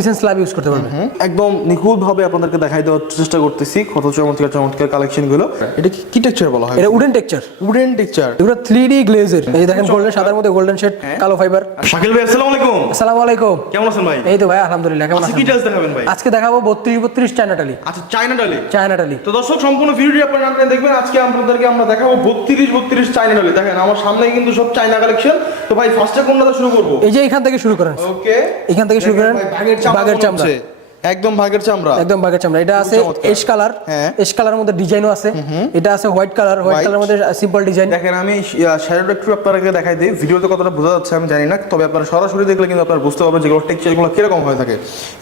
Kitchen slab use করতে পারবেন একদম নিখুঁত ভাবে আপনাদেরকে দেখাই দেওয়ার চেষ্টা করতেছি কত চমৎকার চমৎকার কালেকশনগুলো এটা কি টেক্সচার বলা হয়? এটা উডেন টেক্সচার উডেন টেক্সচার এগুলো থ্রি ডি গ্লেজের এই দেখেন গোল্ডেন সাদার মধ্যে গোল্ডেন শেড কালো ফাইবার শাকিল ভাই আসসালামু আলাইকুম। আসসালামু আলাইকুম। কেমন আছেন ভাই? এই তো ভাই আলহামদুলিল্লাহ কেমন আছেন? কি টাইলস দেখাবেন ভাই? আজকে দেখাবো বত্রিশ বত্রিশ চায়না টালি আচ্ছা চায়না ডালি চায়না টালি তো দর্শক সম্পূর্ণ ভিডিওটি আপনারা দেখবেন আজকে আপনাদেরকে আমরা দেখাবো বত্রিশ বত্রিশ চায়না ডালি দেখেন আমার সামনে কিন্তু সব চায়না কালেকশন তো ভাই ফার্স্টে কোনটা শুরু করব? এই যে এখান থেকে শুরু করেন। ওকে এখান থেকে শুরু করেন। ভাগের চামড়া বাঘের চামড়া। হচ্ছে। একদম ভাগের চামড়া। একদম ভাগের চামড়া। এটা আছে। এশ কালার। হ্যাঁ। এশ কালার মধ্যে ডিজাইনও আছে। এটা আছে হোয়াইট কালার। হোয়াইট। কালার মধ্যে সিম্পল ডিজাইন দেখেন আমি শ্যাডোটা একটু আপনাদেরকে দেখাই দিই। ভিডিওতে কতটা বোঝা যাচ্ছে আমি জানি না তবে আপনারা সরাসরি দেখলে কিন্তু আপনারা বুঝতে পারবেন যেগুলো টেক্সচারগুলো কীরকম হয়ে থাকে।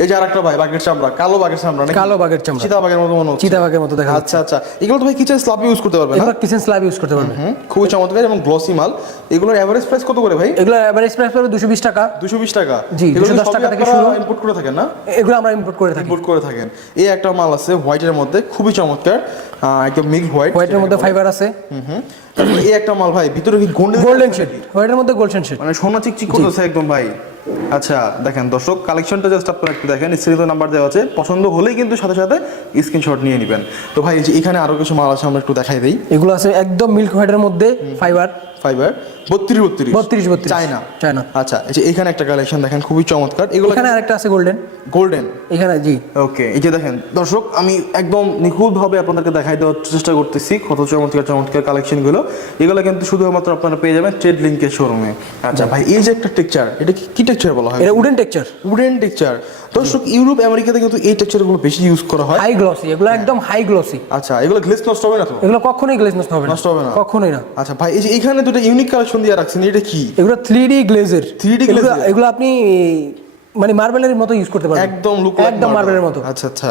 এই যে আরেকটা ভাই বাঘের চামড়া কালো বাঘের চামড়া নাকি? কালো বাঘের চামড়া। চিতা বাঘের মতো মনে হচ্ছে। চিতা বাঘের মতো দেখা আচ্ছা আচ্ছা। এগুলো তুমি কিচেন স্ল্যাব ইউজ করতে পারবে না? কিচেন স্ল্যাব ইউজ করতে পারবে খুবই চমৎকার এবং গ্লসি মাল। এগুলোর এভারেজ প্রাইস কত করে ভাই? এগুলো এভারেজ প্রাইস দুশো বিশ টাকা। দুশো বিশ টাকা। জি, এগুলো 210 টাকা থেকে শুরু। ইম্পোর্ট করে থাকেন না? এগুলো আমরা ইম্পোর্ট করে থাকি ইম্পোর্ট করে থাকেন। এই একটা মাল আছে হোয়াইটের মধ্যে খুবই চমৎকার একদম হোয়াইট হোয়াইটের মধ্যে ফাইবার আছে। হুম হুম। এই একটা মাল ভাই ভিতরে কি গোল্ডেন গোল্ডেন শেড হোয়াইটের মধ্যে গোল্ডেন শেড মানে সোনা চিকচিক করতেছে একদম ভাই। আচ্ছা দেখেন দর্শক কালেকশনটা জাস্ট আপনারা একটু দেখেন স্ক্রিনে নাম্বার দেওয়া আছে। পছন্দ হলেই কিন্তু সাথে সাথে স্ক্রিনশট নিয়ে নেবেন। তো ভাই এখানে আরও কিছু মাল আছে আমরা একটু দেখাই দিই। এগুলো আছে একদম মিল্ক হোয়াইটের মধ্যে ফাইবার ফাইবার বত্রিশ বত্রিশ। বত্রিশ বত্রিশ। চায়না। চায়না। আচ্ছা এই যে এখানে একটা কালেকশন দেখেন খুবই চমৎকার। এগুলো এখানে আরেকটা আছে গোল্ডেন গোল্ডেন এখানে জি। ওকে এই যে দেখেন দর্শক আমি একদম নিখুঁতভাবে আপনাদেরকে দেখাই দেওয়ার চেষ্টা করতেছি কত চমৎকার চমৎকার কালেকশনগুলো এগুলো কিন্তু শুধুমাত্র আপনারা পেয়ে যাবেন ট্রেড লিঙ্কের শোরুমে আচ্ছা ভাই এই যে একটা টেক্সচার এটা কি টেক্সচার বলা হয়? এটা উডেন টেক্সচার উডেন টেক্সচার দর্শক ইউরোপ আমেরিকাতে কিন্তু এই টেক্সচারগুলো বেশি ইউজ করা হয়। হাই গ্লসি এগুলো একদম হাই গ্লসি আচ্ছা এগুলো গ্লেস নষ্ট হবে না তো? এগুলো কখনোই গ্লেজ নষ্ট হবে না। নষ্ট হবে না? কখনোই না। আচ্ছা ভাই এই যে এখানে দুটো ইউনিক কালেকশন দিয়ে রাখছেন এটা কি? এগুলো থ্রি ডি গ্লেজের 3D glaze এর? এগুলো আপনি মানে মার্বেলের মতো ইউজ করতে পারবেন। একদম লুক একদম মার্বেলের মতো। আচ্ছা আচ্ছা।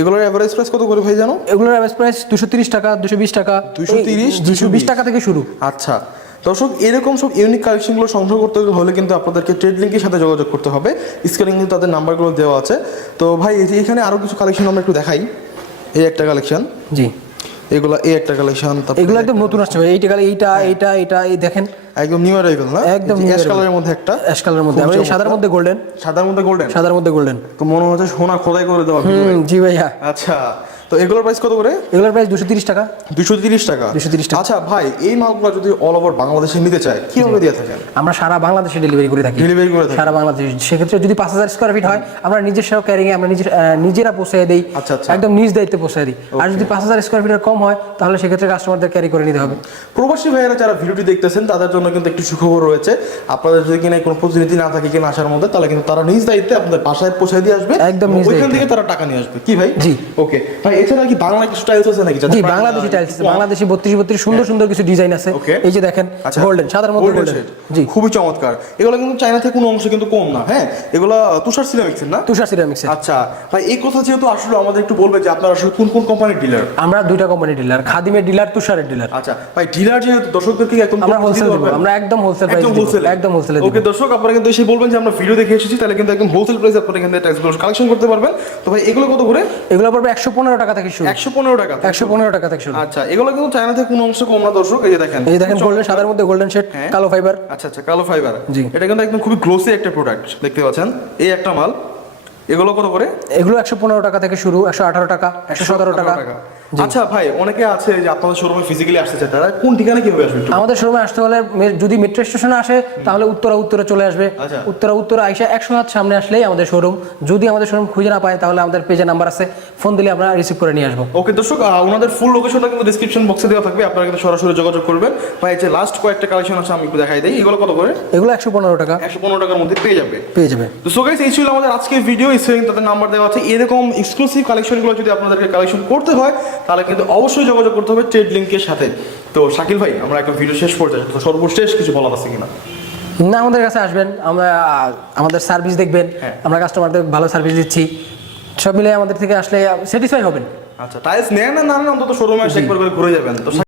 এগুলোর এভারেজ প্রাইস কত করে ভাই জানো? এগুলোর অ্যাভারেজ প্রাইস দুশো তিরিশ টাকা দুশো বিশ টাকা। 230, দুশো বিশ টাকা থেকে শুরু। আচ্ছা। দর্শক এরকম সব ইউনিক কালেকশনগুলো সংগ্রহ করতে হলে কিন্তু আপনাদেরকে ট্রেড লিঙ্কের সাথে যোগাযোগ করতে হবে। স্ক্রিনে কিন্তু তাদের নাম্বারগুলো দেওয়া আছে। তো ভাই এখানে আরও কিছু কালেকশন আমরা একটু দেখাই। এই একটা কালেকশন জি। এগুলো এই একটা কালেকশন এগুলো একদম নতুন আসছে ভাই। এইটা এইটা এইটা এটা এই দেখেন। একদম নিউ অ্যারাইভেল না? একদম অ্যাশ কালারের মধ্যে একটা। অ্যাশ কালারের মধ্যে। আমরা সাদার মধ্যে গোল্ডেন সাদার মধ্যে গোল্ডেন সাদার মধ্যে গোল্ডেন তো মনে হচ্ছে সোনা খোদাই করে দেওয়া জি ভাইয়া। আচ্ছা। তো এগুলোর প্রাইস কত করে? এগুলোর প্রাইস দুশো তিরিশ টাকা। দুশো তিরিশ টাকা। 230 টাকা। আচ্ছা ভাই এই মালগুলো যদি অল ওভার বাংলাদেশে নিতে চায় কীভাবে দিয়ে থাকেন? আমরা সারা বাংলাদেশে ডেলিভারি করে থাকি। ডেলিভারি করে থাকেন। সারা বাংলাদেশ। সেক্ষেত্রে যদি পাঁচ হাজার স্কোয়ার ফিট হয় আমরা নিজস্ব ক্যারিং আমরা নিজের নিজেরা পৌঁছে দিই। আচ্ছা, আচ্ছা। একদম নিজ দায়িত্বে পৌঁছে দিই। আর যদি পাঁচ হাজার স্কোয়ার ফিটের কম হয় তাহলে সেক্ষেত্রে কাস্টমারদের ক্যারি করে নিতে হবে। প্রবাসী ভাইয়েরা যারা ভিডিওটি দেখতেছেন তাদের জন্য কিন্তু একটু সুখবর রয়েছে। আপনাদের যদি কিনা কোনো প্রতিনিধি না থাকে কিনা আসার মধ্যে তাহলে কিন্তু তারা নিজ দায়িত্বে আপনাদের বাসায় পৌঁছে দিয়ে আসবে। একদম ওইখান থেকে তারা টাকা নিয়ে আসবে। কি ভাই? জি। ওকে ভাই এছাড়া কি বাংলা কিছু টাইলস আছে নাকি? জি বাংলাদেশি টাইলস বাংলাদেশি বত্রিশ বত্রিশ সুন্দর সুন্দর কিছু ডিজাইন আছে। এই যে দেখেন আচ্ছা। গোল্ডেন সাদার মধ্যে গোল্ডেন জি। খুবই চমৎকার। এগুলো কিন্তু চায়না থেকে কোনো অংশ কিন্তু কম না হ্যাঁ? এগুলো তুষার সিরামিক্সের না? তুষার সিরামিক্সের আচ্ছা ভাই এই কথা যেহেতু আসলে আমাদের একটু বলবেন যে আপনারা আসলে কোন কোন কোম্পানির ডিলার আমরা দুইটা কোম্পানি ডিলার খাদিমের ডিলার তুষারের ডিলার আচ্ছা ভাই ডিলার যেহেতু দর্শকদেরকে একদম আমরা হোলসেল দেবো? আমরা একদম হোলসেল প্রাইস একদম হোলসেল একদম হোলসেলে ওকে দর্শক আপনারা কিন্তু এসে বলবেন যে আমরা ভিডিও দেখে এসেছি তাহলে কিন্তু একদম হোলসেল প্রাইস আপনারা এখান থেকে ট্যাক্সগুলো কালেকশন করতে পারবেন। তো ভাই এগুলো কত করে? এগুলো পড়বে একশো পনেরো টাকা থেকে শুরু। একশো পনেরো টাকা একশো পনেরো টাকা থেকে শুরু। আচ্ছা এগুলো কিন্তু চায়না থেকে কোনো অংশ কম না দর্শক এই দেখেন। এই দেখেন গোল্ডেন সাদার মধ্যে গোল্ডেন শেড হ্যাঁ। কালো ফাইবার আচ্ছা আচ্ছা কালো ফাইবার জি। এটা কিন্তু একদম খুবই গ্লোসি একটা প্রোডাক্ট দেখতে পাচ্ছেন? এই একটা মাল এগুলো কত করে? এগুলো একশো পনেরো টাকা থেকে শুরু একশো আঠারো টাকা একশো সতেরো টাকা। আচ্ছা ভাই অনেকে আছে যে আপনাদের শোরুমে ফিজিক্যালি আসতে চায় তারা কোন ঠিকানা কীভাবে আসবে আমাদের শোরুমে আসতে হলে যদি মেট্রো স্টেশনে আসে তাহলে উত্তরা উত্তরে চলে আসবে। আচ্ছা। উত্তরা উত্তরা আইসা একশো হাত সামনে আসলেই আমাদের শোরুম যদি আমাদের শোরুম খুঁজে না পায় তাহলে আমাদের পেজে নাম্বার আছে। ফোন দিলে আমরা রিসিভ করে নিয়ে আসব। ওকে দর্শক ওনাদের ফুল লোকেশনটা কিন্তু ডিসক্রিপশন বক্সে দেওয়া থাকবে আপনারা কিন্তু সরাসরি যোগাযোগ করবেন। ভাই যে লাস্ট কয়েকটা কালেকশন আছে আমি একটু দেখাই দিই। এগুলো কত করে? এগুলো একশো পনেরো টাকা। একশো পনেরো টাকার মধ্যে পেয়ে যাবে। পেয়ে যাবে। তো সো গাইস এই ছিল আমাদের আজকের ভিডিও স্ক্রিনে তাদের নাম্বার দেওয়া আছে। এরকম এক্সক্লুসিভ কালেকশনগুলো যদি আপনাদেরকে কালেকশন করতে হয় তাহলে কিন্তু অবশ্যই যোগাযোগ করতে হবে ট্রেড লিঙ্কের সাথে। তো শাকিল ভাই আমরা একটা ভিডিও শেষ পর্যায়ে তো সর্বশেষ কিছু বলার আছে কিনা? না আমাদের কাছে আসবেন। আমরা আমাদের সার্ভিস দেখবেন। হ্যাঁ। আমরা কাস্টমারদের ভালো সার্ভিস দিচ্ছি। সব মিলে আমাদের থেকে আসলে স্যাটিসফাই হবেন। আচ্ছা টাইলস নেন না না অন্তত শোরুমে এসে একবার করে ঘুরে যাবেন। তো